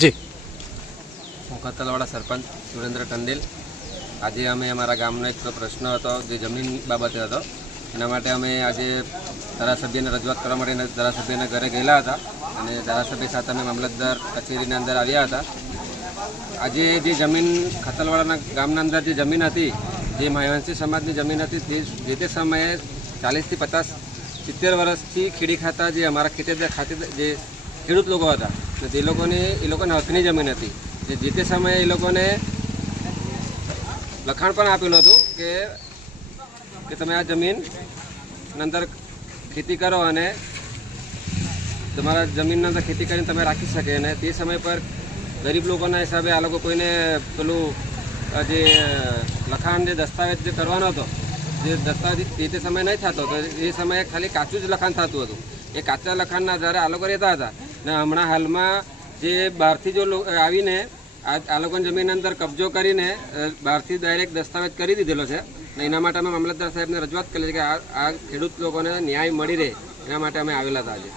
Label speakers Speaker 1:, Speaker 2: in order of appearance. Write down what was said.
Speaker 1: જી.
Speaker 2: હું ખતલવાડા સરપંચ સુરેન્દ્ર ટંડેલ આજે અમે અમારા ગામનો એક પ્રશ્ન હતો, જે જમીન બાબતે હતો. એના માટે અમે આજે ધારાસભ્યને રજૂઆત કરવા માટે ધારાસભ્યના ઘરે ગયેલા હતા અને ધારાસભ્ય સાથે અમે મામલતદાર કચેરીની અંદર આવ્યા હતા. આજે જે જમીન ખતલવાડાના ગામના અંદર જે જમીન હતી, જે મહાવંશી સમાજની જમીન હતી, તે જે તે સમયે ચાલીસથી પચાસ સિત્તેર વર્ષથી ખેડી ખાતા જે અમારા ખેતર ખાતે જે ખેડૂત લોકો હતા તો જે લોકોની, એ લોકોને હકની જમીન હતી. જે જે તે સમયે એ લોકોને લખાણ પણ આપેલું હતું કે કે તમે આ જમીન અંદર ખેતી કરો અને તમારા જમીનની અંદર ખેતી કરીને તમે રાખી શકે. અને તે સમય પર ગરીબ લોકોના હિસાબે આ લોકો કોઈને પેલું જે, લખાણ, જે દસ્તાવેજ જે કરવાનો હતો, જે દસ્તાવેજ તે સમયે નહીં થતો. તો એ સમયે ખાલી કાચું જ લખાણ થતું હતું. એ કાચા લખાણના આધારે આ લોકો રહેતા હતા. ને હમણાં હાલમાં જે બહારથી જો આવીને આ લોકોની જમીન અંદર કબજો કરીને બહારથી ડાયરેક્ટ દસ્તાવેજ કરી દીધેલો છે. ને એના માટે અમે મામલતદાર સાહેબને રજૂઆત કરી છે કે આ ખેડૂત લોકોને ન્યાય મળી રહે. એના માટે અમે આવેલા હતા આજે.